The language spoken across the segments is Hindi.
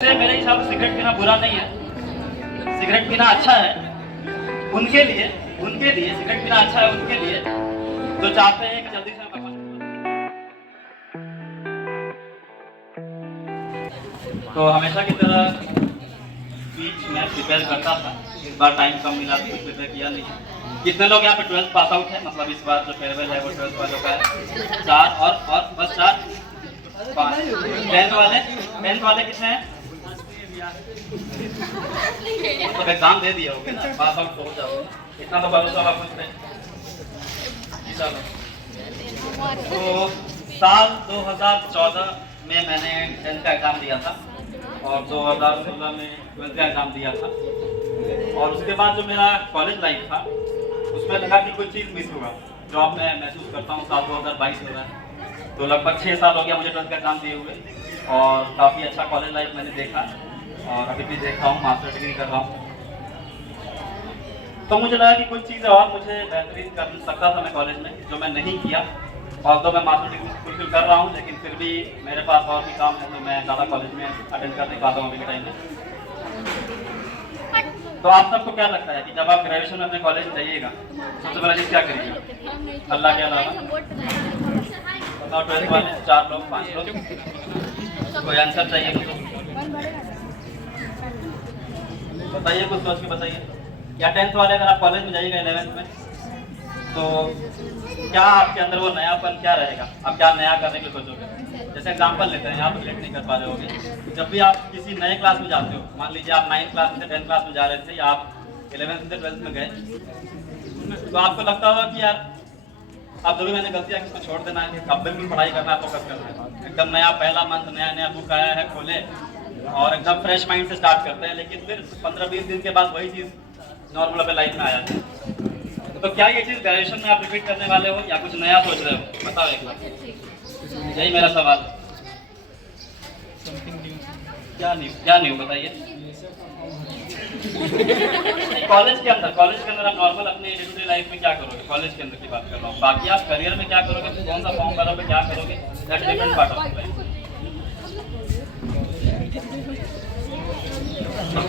मेरे हिसाब से सिगरेट पीना बुरा नहीं है, सिगरेट पीना अच्छा है उनके लिए सिगरेट पीना अच्छा है उनके लिए जो चाहते हैं कि जल्दी से तो हमेशा की तरह स्पीच मैं प्रिपेयर करता था। इस बार टाइम कम मिला तो कुछ प्रिपेयर किया नहीं। कितने लोग यहाँ पे 12th पास आउट है? मतलब इस बार जो फेयरवेल है वो 12th वालों का है। 4 और बस 4 5 10th वाले कितने हैं? तो एग्जाम दे दिया होगा ना, पास आउट तो हो जाओगे, इतना तो भरोसा होगा मुझ पे। चलो, तो साल 2014 में मैंने 10th का एग्जाम दिया था और 2016 में 12th का एग्जाम दिया था। और उसके बाद जो मेरा कॉलेज लाइफ था उसमें लगा कि कोई चीज़ मिस होगा, जो अब मैं महसूस करता हूँ। साल 2022 हो रहा है तो लगभग 6 साल हो गया मुझे 12th का एग्जाम दिए हुए और काफ़ी अच्छा कॉलेज लाइफ मैंने देखा और अभी भी देख रहा हूँ, मास्टर डिग्री कर रहा हूँ। तो मुझे लगा कि कुछ चीज़ें और मुझे बेहतरीन कर सकता था मैं कॉलेज में, जो मैं नहीं किया। और तो मैं मास्टर डिग्री फुलफिल कर रहा हूँ लेकिन फिर भी मेरे पास और भी काम है तो मैं ज़्यादा कॉलेज में अटेंड कर नहीं पाता हूँ अभी के टाइम में। तो आप सबको क्या लगता है कि जब आप ग्रेजुएशन में अपने कॉलेज में जाइएगा सबसे पहला चीज़ क्या करिएगा अल्लाह के अलावा? बताओ, 12th वाले 4 लोग 5 लोग, कोई आंसर चाहिए मुझे? बताइए, कुछ सोच के बताइए। या 10th वाले अगर आप कॉलेज में जाइएगा 11th में तो क्या आपके अंदर वो नयापन क्या रहेगा? आप क्या नया करने की सोचोगे? जैसे एग्जांपल लेते हैं, आप रिलेट नहीं कर पा रहे होगे। जब भी आप किसी नए क्लास में जाते हो, मान लीजिए आप 9th क्लास से 10th क्लास में जा रहे थे या आप 11th से 12th में गए, तो आपको लगता होगा कि यार अब जो भी मैंने गलतियाँ किसको छोड़ देना है, अब बिल्कुल पढ़ाई करना है, फोकस करना है। एकदम नया पहला मंथ नया बुक आया है, खोले और एकदम फ्रेश माइंड से स्टार्ट करते हैं, लेकिन फिर 15-20 दिन के बाद वही चीज़ नॉर्मल अपने लाइफ में आ जाती है। तो क्या ये चीज़ ग्रेजुएशन में आप रिपीट करने वाले हो या कुछ नया सोच रहे हो? बताओ एक बार, यही मेरा सवाल। क्या नहीं बताइए। कॉलेज के अंदर आप नॉर्मल अपने डे टू डे लाइफ में क्या करोगे? कॉलेज के अंदर की बात कर रहा हूँ। बाकी आप करियर में क्या करोगे, कौन सा फॉर्म भरोगे, क्या करोगे, that different part of life.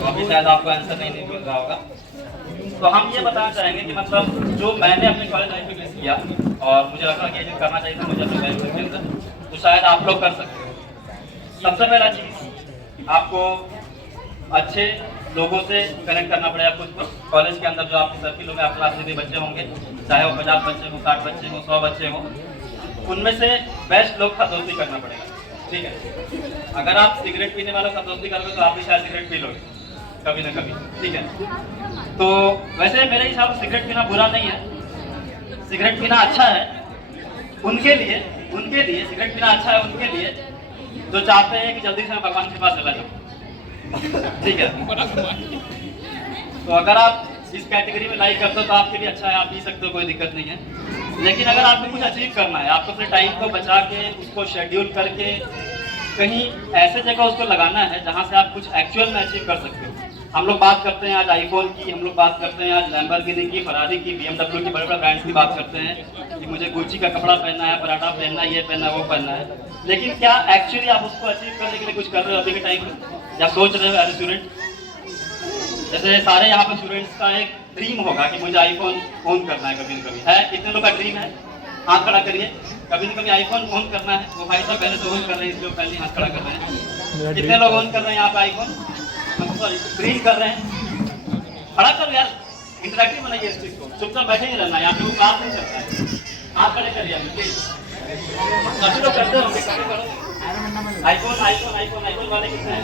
अभी शायद आपको आंसर नहीं मिल रहा होगा। तो हम ये बताना चाहेंगे कि मतलब जो मैंने अपने कॉलेज लाइफ में मिस किया और मुझे लगा कि ये चीज़ करना चाहिए था मुझे अपने लाइफ के अंदर, तो शायद आप लोग कर सकते हो। सबसे पहला चीज़, आपको अच्छे लोगों से कनेक्ट करना पड़ेगा खुद को। कॉलेज के अंदर जो आपके सर्किल होंगे, आपके क्लास में भी बच्चे होंगे, चाहे वो 50 बच्चे हो, 60 बच्चे हो, 100 बच्चे हो, उनमें से बेस्ट लोग का दोस्ती करना पड़ेगा। ठीक है, अगर आप सिगरेट पीने वालों का दोस्ती करोगे तो आप भी शायद सिगरेट पी लोगे कभी ना कभी। ठीक है, तो वैसे मेरे हिसाब से सिगरेट पीना बुरा नहीं है, सिगरेट पीना अच्छा है उनके लिए सिगरेट पीना अच्छा है उनके लिए जो चाहते हैं कि जल्दी से मैं भगवान के पास चला जाऊँ। ठीक है, तो अगर आप इस कैटेगरी में लाइक करते हो तो आपके लिए अच्छा है, आप पी सकते हो, कोई दिक्कत नहीं है। लेकिन अगर आपको कुछ अचीव करना है, आपको अपने टाइम को बचा के उसको शेड्यूल करके कहीं ऐसे जगह उसको लगाना है जहाँ से आप कुछ एक्चुअल में अचीव कर सकते हो। हम लोग बात करते हैं आज आईफोन की, हम लोग बात करते हैं आज लैम्बोर्गिनी की, फरारी की, BMW की, बड़े बड़े ब्रांड्स की बात करते हैं कि मुझे गुच्ची का कपड़ा पहनना है, पराठा पहनना है, ये पहनना है, वो पहनना है। लेकिन क्या एक्चुअली आप उसको अचीव करने के लिए कुछ कर रहे हो अभी के टाइम में, या सोच रहे हो एज ए स्टूडेंट? जैसे सारे यहाँ पे स्टूडेंट्स का एक ड्रीम होगा कि मुझे आईफोन ओन करना है कभी न कभी, है? कितने लोग का ड्रीम है? हाथ खड़ा करिए। कभी न कभी आईफोन ओन करना है। वो भाई साहब पहले तो ओन कर रहे हैं, इसलिए पहले हाथ खड़ा कर रहे हैं। कितने लोग ओन कर रहे हैं यहाँ पे आईफोन? सॉरी, ड्रीम कर रहे हैं। खड़ा करो यार, इंटरेक्टिव बनाइए इस चीज़ को, चुपचाप बैठे ही रहना, यहाँ पे वो क्लास नहीं चलता है। हाथ खड़े करिए प्लीज, सभी लोग करते होंगे, कभी करो। आईफोन वाले कितने हैं?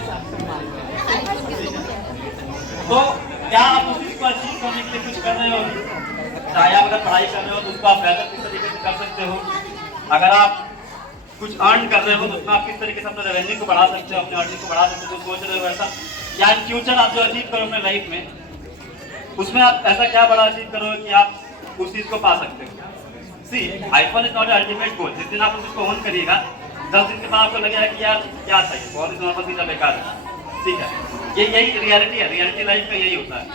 तो क्या आप उस चीज़ को अचीव करने के लिए कुछ कर रहे हो? चाहे आप अगर पढ़ाई कर रहे हो तो उसको आप बेहतर किस तरीके से कर सकते हो। अगर आप कुछ अर्न कर रहे हो तो उसमें आप किस तरीके से अपने रेवेन्यू को बढ़ा सकते हो, अपने अर्निंग को बढ़ा सकते हो, तो सोच रहे हो ऐसा। या इन फ्यूचर आप जो अचीव करो अपने लाइफ में, उसमें आप ऐसा क्या बड़ा अचीव करोगे कि आप उस चीज़ को पा सकते हो। See, iPhone is not ultimate goal. जिस दिन आप उसको ओन करिएगा 10 दिन के बाद आपको लगेगा कि यार क्या चाहिए, बहुत ही नॉर्मल चीज़ बेकार है। ठीक है, ये यही रियलिटी है, रियलिटी लाइफ का यही होता है।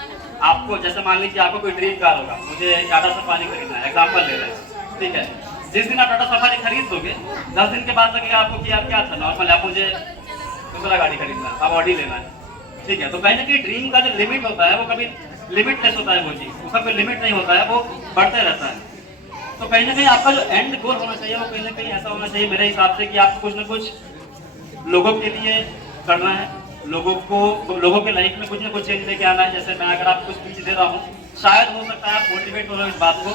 आपको जैसे मान लीजिए आपको कोई ड्रीम कार होगा, मुझे टाटा सफारी खरीदना है, एग्जाम्पल ले रहे हैं। ठीक है, जिस दिन आप टाटा सफारी खरीद दोगे 10 दिन के बाद लगेगा आपको कि यार क्या था, नॉर्मल आप मुझे दूसरा गाड़ी खरीदना है, अब ऑडी लेना है, ठीक है। तो कहीं ना कहीं ड्रीम का जो लिमिट होता है वो कभी लिमिटलेस होता है, वो चीज़ उसका कोई लिमिट नहीं होता है, वो बढ़ते रहता है। तो कहीं ना कहीं आपका जो एंड गोल होना चाहिए वो कहीं ना कहीं ऐसा होना चाहिए मेरे हिसाब से कि आपको कुछ ना कुछ लोगों के लिए करना है, लोगों के लाइफ में कुछ ना कुछ चेंज लेके आना है। जैसे मैं अगर आपको स्पीच दे रहा हूँ, शायद हो सकता है आप मोटिवेट हो रहे हो इस बात को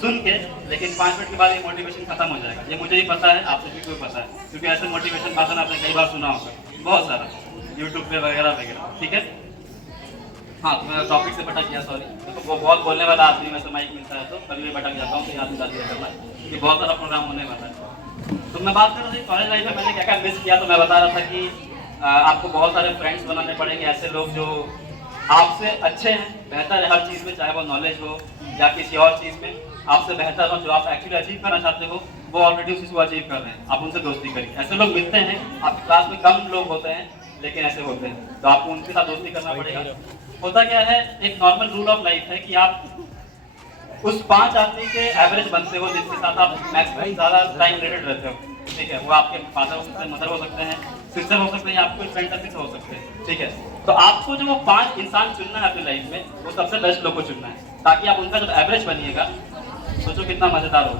सुन के, लेकिन 5 मिनट के बाद ये मोटिवेशन खत्म हो जाएगा। ये मुझे ही पता है, आप सभी को पता है, क्योंकि ऐसे मोटिवेशन भाषण आपने कई बार सुना होगा, बहुत सारा यूट्यूब पे वगैरह वगैरह, ठीक है। हाँ, तो मैं टॉपिक से भटक गया, सॉरी। तो वो बहुत बोलने वाला आदमी में से माइक मिलता है तो कभी मैं भटक जाता हूँ, तो याद दिला दिया करना कि बहुत सारा प्रोग्राम होने वाला है। तो मैं बात कर रहा था कॉलेज लाइफ में मैंने क्या क्या मिस किया। तो मैं बता रहा था कि आपको बहुत सारे फ्रेंड्स बनाने पड़ेंगे, ऐसे लोग जो आपसे अच्छे हैं, बेहतर है हर चीज़ में, चाहे वो नॉलेज हो या किसी और चीज़ में आपसे बेहतर हो, जो आप एक्चुअली अचीव करना चाहते हो वो ऑलरेडी उसी को अचीव कर रहे हैं, आप उनसे दोस्ती करिए। ऐसे लोग मिलते हैं, आपकी क्लास में कम लोग होते हैं लेकिन ऐसे होते हैं, तो आपको उनके साथ दोस्ती करना पड़ेगा। होता क्या है, एक नॉर्मल रूल ऑफ लाइफ है कि आप उस 5 आदमी के एवरेज बनते हो जिसके साथ आप मैक्सिमम ज़्यादा टाइम रिलेटेड रहते हो, ठीक है। वो आपके फादर हो सकते हैं, मदर हो सकते हैं, सिस्टर हो सकते हैं, या आपके फ्रेंड सर्कल हो सकते हैं, ठीक है। तो आपको जो वो 5 इंसान चुनना है अपनी लाइफ में, वो सबसे बेस्ट लोग को चुनना है, ताकि आप उनका जब एवरेज बनिएगा, सोचो कितना मज़ेदार हो।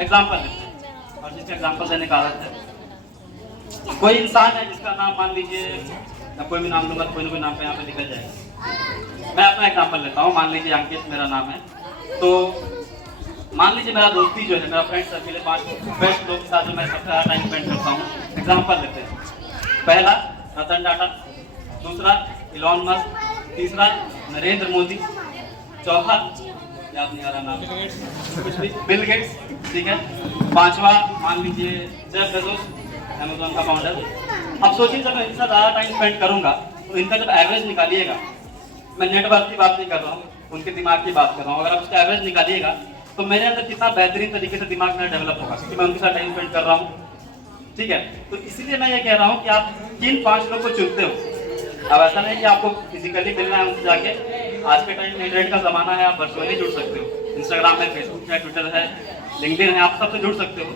एग्जाम्पल लेते हैं, और जिसका एग्जाम्पल देने का आदत है, कोई इंसान है जिसका नाम मान लीजिए, कोई भी नाम लूंगा, कोई ना कोई नाम पे यहाँ पे निकल जाएगा। मैं अपना एग्जाम्पल लेता हूँ, मान लीजिए अंकित मेरा नाम है। तो मान लीजिए मेरा दोस्ती जो है, मेरा फ्रेंड सर्किल है, 5 बेस्ट लोग के साथ जो मैं सबसे ज़्यादा टाइम स्पेंड करता हूँ। एग्जाम्पल लेते हैं, पहला रतन टाटा, दूसरा इलॉन मस्क, तीसरा नरेंद्र मोदी, चौथा याद नहीं आ रहा नाम, कुछ भी, बिल गेट्स, ठीक है। 5वां मान लीजिए जेफ बेजोस, अमेज़न का फाउंडर। अब सोचिए जब मैं इनसे ज़्यादा टाइम स्पेंड करूँगा तो इनका जब एवरेज निकालिएगा, मैं नेटवर्क की बात नहीं कर रहा हूँ, उनके दिमाग की बात कर रहा हूँ, अगर आप उसका एवरेज निकालिएगा तो मेरे अंदर कितना बेहतरीन तरीके से दिमाग मेरा डेवलप होगा, क्योंकि मैं उनके साथ टाइम स्पेंड कर रहा हूँ, ठीक है। तो इसलिए मैं ये कह रहा हूँ कि आप किन 5 लोग को चुनते हो। अब ऐसा नहीं कि आपको फिजिकली मिलना है उनसे जाके, आज के टाइम में इंटरनेट का ज़माना है, आप वर्चुअली जुड़ सकते हो, इंस्टाग्राम है, फेसबुक है, ट्विटर है, लिंक्डइन है, आप सबसे जुड़ सकते हो।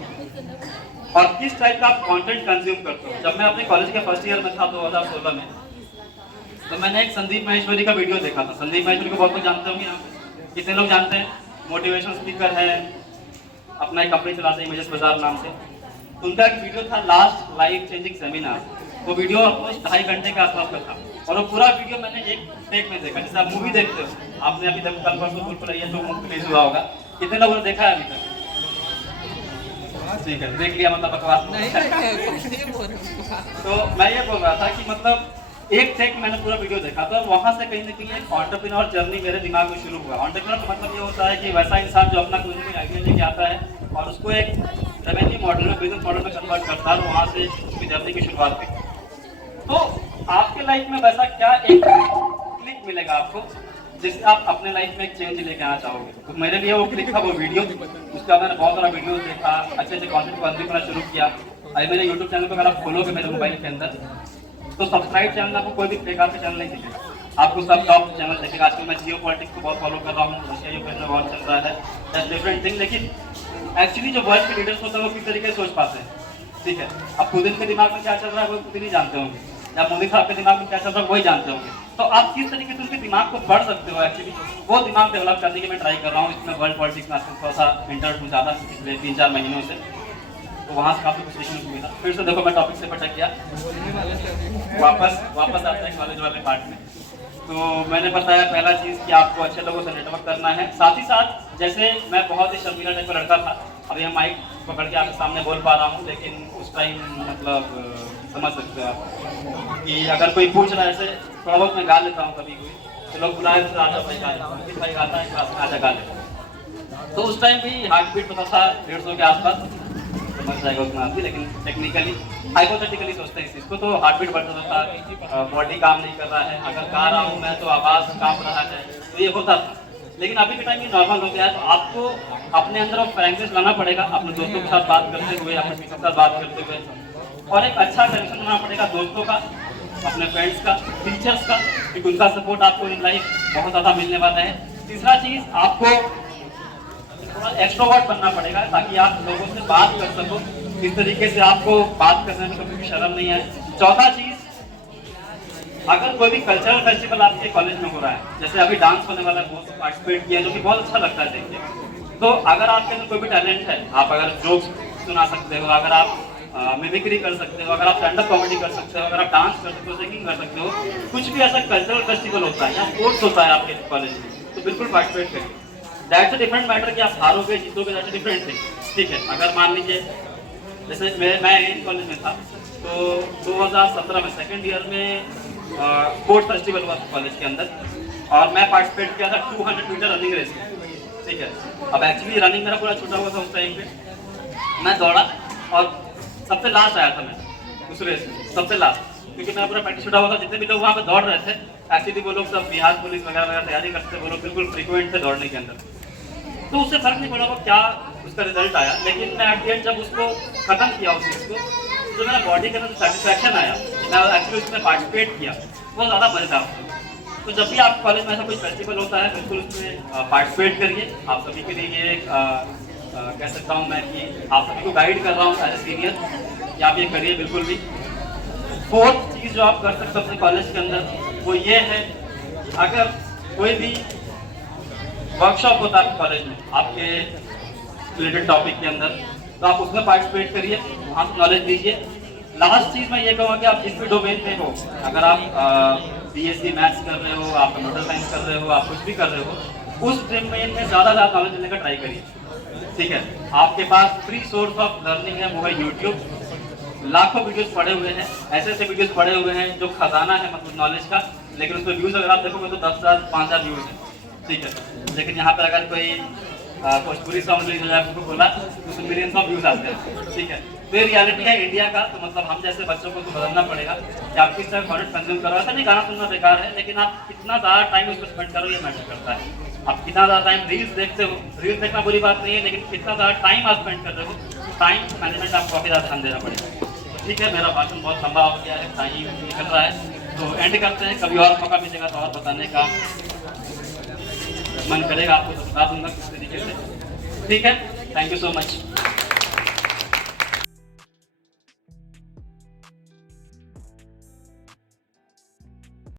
और किस टाइप का आप कंटेंट कंज्यूम करते हो। जब मैं अपने कॉलेज के फर्स्ट ईयर में था 2016 में, तो मैंने एक संदीप माहेश्वरी का वीडियो देखा था। संदीप माहेश्वरी को बहुत लोग जानते होंगे, यहाँ कितने लोग जानते हैं, मोटिवेशनल स्पीकर है, अपना एक कंपनी चलाते हैं इमेजेस बाजार नाम से। तो उनका एक वीडियो था लास्ट लाइफ चेंजिंग सेमिनार, वो वीडियो ऑलमोस्ट 2.5 घंटे के आसपास का था, और वो पूरा वीडियो मैंने एक टेक में देखा। जैसे आप मूवी देखते हो, आपने अभी तक कल परसों बिल्कुल ये तो मुफ्त रिलीज हुआ होगा, कितने लोगों ने देखा है अभी तक? ठीक है, देख लिया, मतलब बकवास नहीं। तो मैं ये बोल रहा था कि मतलब एक टेक मैंने पूरा वीडियो देखा था, और वहाँ से कहीं ना कहीं एक एंटरप्रेन्योर जर्नी मेरे दिमाग में शुरू हुआ। एंटरप्रेन्योर का मतलब ये होता है कि वैसा इंसान जो अपना कोई ना कोई आइडिया लेके आता है और उसको एक रेवेन्यू मॉडल में, बिजनेस मॉडल में कन्वर्ट करता है, और वहाँ से उसकी जर्नी की शुरुआत हुई। तो आपके लाइफ में वैसा क्या एक क्लिक मिलेगा आपको जिससे आप अपने लाइफ में एक चेंज लेके आना चाहोगे। तो मेरे लिए वो क्लिक था वो वीडियो, उसका मैंने बहुत सारा वीडियो देखा, अच्छे अच्छे कॉन्टेंट कंज्यूम करना शुरू किया। अभी मेरे यूट्यूब चैनल को अगर आप खोलोगे मेरे मोबाइल के अंदर, तो सब्सक्राइब चैनल आपको कोई भी बेकार का चैनल नहीं दिखेगा, आपको सब टॉप चैनल दिखेगा। आजकल मैं जियो पॉलिटिक्स को बहुत फॉलो कर रहा हूँ, रशिया यूक्रेन में वॉर चल रहा है, दैट्स डिफरेंट थिंग। लेकिन एक्चुअली जो वर्ल्ड के लीडर्स होते हैं वो किस तरीके से सोच पाते हैं, ठीक है। अब पुतिन के दिमाग में क्या चल रहा है वो खुद ही नहीं जानते होंगे, या मोदी साहब के दिमाग में क्या चल रहा है वही जानते होंगे। तो आप किस तरीके से उनके दिमाग को पढ़ सकते हो, एक्चुअली वो दिमाग डेवलप करने की मैं ट्राई कर रहा हूँ। इसमें वर्ल्ड पॉलिटिक्स में थोड़ा सा इंटरेस्ट हूँ ज़्यादा पिछले 3-4 महीनों से, तो वहाँ से काफ़ी कुछ सीखने को मिला। फिर से देखो मैं टॉपिक से भटक गया, वापस आता है कॉलेज वाले पार्ट में। तो मैंने बताया पहला चीज़ कि आपको अच्छे लोगों से नेटवर्क करना है। साथ ही साथ जैसे मैं बहुत ही शर्मीला टाइप का लड़का था, अभी हम माइक पकड़ के आपके सामने बोल पा रहा हूँ, लेकिन उस टाइम मतलब समझ सकते हो आप कि अगर कोई पूछ रहा है, ऐसे थोड़ा बहुत मैं गा लेता हूँ कभी कोई, तो लोग बुलाए तो आता भाई गा लेता हूँ, भाई गाता है क्लास में आजा गा लेता हूँ। तो उस टाइम भी हार्ट बीट पता था 150 के आसपास, समझ जाएगा उतना आदमी, लेकिन टेक्निकली हाइपोथेटिकली सोचते हैं इस चीज़ को, तो हार्ट बीट बढ़ जाता था, बॉडी काम नहीं कर रहा है, अगर गा रहा हूँ मैं तो आवाज़ कांप रहा है, तो ये होता था। लेकिन अभी के टाइम ये नॉर्मल हो गया है। तो आपको अपने अंदर वो फ्रेंकनेस लाना पड़ेगा, अपने दोस्तों के साथ बात करते हुए, अपने टीचर के साथ बात करते हुए, और एक अच्छा कनेक्शन बनाना पड़ेगा दोस्तों का, अपने फ्रेंड्स का, टीचर्स का, क्योंकि उनका सपोर्ट आपको इन लाइफ बहुत ज़्यादा मिलने वाला है। तीसरा चीज़, आपको थोड़ा एक्स्ट्रोवर्ट बनना पड़ेगा ताकि आप लोगों से बात कर सको, इस तरीके से आपको बात करने में कभी भी शर्म नहीं आए। चौथा चीज, अगर कोई भी कल्चरल फेस्टिवल आपके कॉलेज में हो रहा है, जैसे अभी डांस होने वाला है, बहुत पार्टिसिपेट किया जो कि बहुत अच्छा लगता है देख के, तो अगर आपके अंदर कोई भी टैलेंट है, आप अगर जोक्स सुना सकते हो, अगर आप मिमिक्री कर सकते हो, अगर आप स्टैंड अप कॉमेडी कर सकते हो, अगर आप डांस कर सकते हो, सिंगिंग कर सकते हो, कुछ भी ऐसा कल्चरल फेस्टिवल होता है या स्पोर्ट्स होता है आपके कॉलेज में, तो बिल्कुल पार्टिसिपेट करिए। दैट्स अ डिफरेंट मैटर कि आप हारोगे जीतोगे, दैट्स अ डिफरेंट थिंग, ठीक है। अगर मान लीजिए जैसे मैं इन कॉलेज में था, तो 2017 में सेकेंड ईयर में स्पोर्ट्स फेस्टिवल हुआ कॉलेज के अंदर, और मैं पार्टिसिपेट किया था 200 मीटर रनिंग रेस में, ठीक है। अब एक्चुअली रनिंग मेरा पूरा छूटा हुआ था उस टाइम पे, मैं दौड़ा और सबसे लास्ट आया था मैं उस रेस में, सबसे लास्ट, क्योंकि मेरा पूरा प्रैक्टिस छूटा हुआ था। जितने भी लोग वहाँ पे दौड़ रहे थे, एक्चुअली वो लोग सब बिहार पुलिस वगैरह वगैरह तैयारी करते थे, वो लोग बिल्कुल फ्रीक्वेंट थे दौड़ने के अंदर, तो उससे फर्क नहीं पड़ा वो क्या उसका रिजल्ट आया। लेकिन मैं एट द एंड जब उसको खत्म किया उस चीज़ को, जो मेरा बॉडी के अंदर सेटिस्फैक्शन आया, मैं एक्चुअली उसमें पार्टिसिपेट किया, वो ज़्यादा मजेदार था। तो जब भी आप कॉलेज में ऐसा कोई फेस्टिवल होता है, बिल्कुल उसमें पार्टिसिपेट करिए। आप सभी के लिए ये कह सकता हूँ मैं कि आप सभी को गाइड कर रहा हूँ एज ए सीनियर कि आप ये करिए बिल्कुल भी। फोर्थ चीज़ जो आप कर सकते हो अपने कॉलेज के अंदर, वो ये है, अगर कोई भी वर्कशॉप होता है कॉलेज में आपके रिलेटेड टॉपिक के अंदर, तो आप उसमें पार्टिसिपेट करिए, वहाँ से नॉलेज लीजिए। लास्ट चीज़ मैं ये कहूँगा कि आप जिस भी डोमेन में हो, अगर आप बीएससी मैथ्स कर रहे हो, आप कंप्यूटर साइंस कर रहे हो, आप कुछ भी कर रहे हो, उस डोमेन में ज़्यादा नॉलेज लेने का ट्राई करिए, ठीक है। आपके पास फ्री सोर्स ऑफ लर्निंग है, वो है यूट्यूब। लाखों वीडियोस पड़े हुए हैं, ऐसे ऐसे वीडियोस पड़े हुए हैं जो खजाना है मतलब नॉलेज का, लेकिन उस पर व्यूज़ अगर आप देखोगे तो 10,000 5,000 व्यूज़ हैं, ठीक है। लेकिन यहाँ पर अगर कोई भोजपुरी सॉन्ग रिलीज हो जाए, आपको बोला तो उसमें मिलियंस ऑफ व्यूज़ आते हैं, ठीक है। तो ये रियलिटी है इंडिया का, तो मतलब हम जैसे बच्चों को तो बदलना पड़ेगा कि आप किस तरह कंटेंट कंज्यूम करो। ऐसा नहीं गाना सुनना बेकार है, लेकिन आप कितना ज़्यादा टाइम उस पर स्पेंड करो ये मैटर करता है। आप कितना ज़्यादा टाइम रील्स देखते हो, रील्स देखना बुरी बात नहीं है, लेकिन कितना ज़्यादा टाइम आप स्पेंड कर रहे हो, टाइम मैनेजमेंट आपको काफ़ी ज़्यादा ध्यान देना पड़ेगा। ठीक है, मेरा भाषण बहुत लंबा हो गया है, टाइम निकल रहा है, तो एंड करते हैं। कभी और मौका मिलेगा तो और बताने का मन करेगा आपको तो बता दूंगा किस तरीके से, ठीक है। Thank you so much.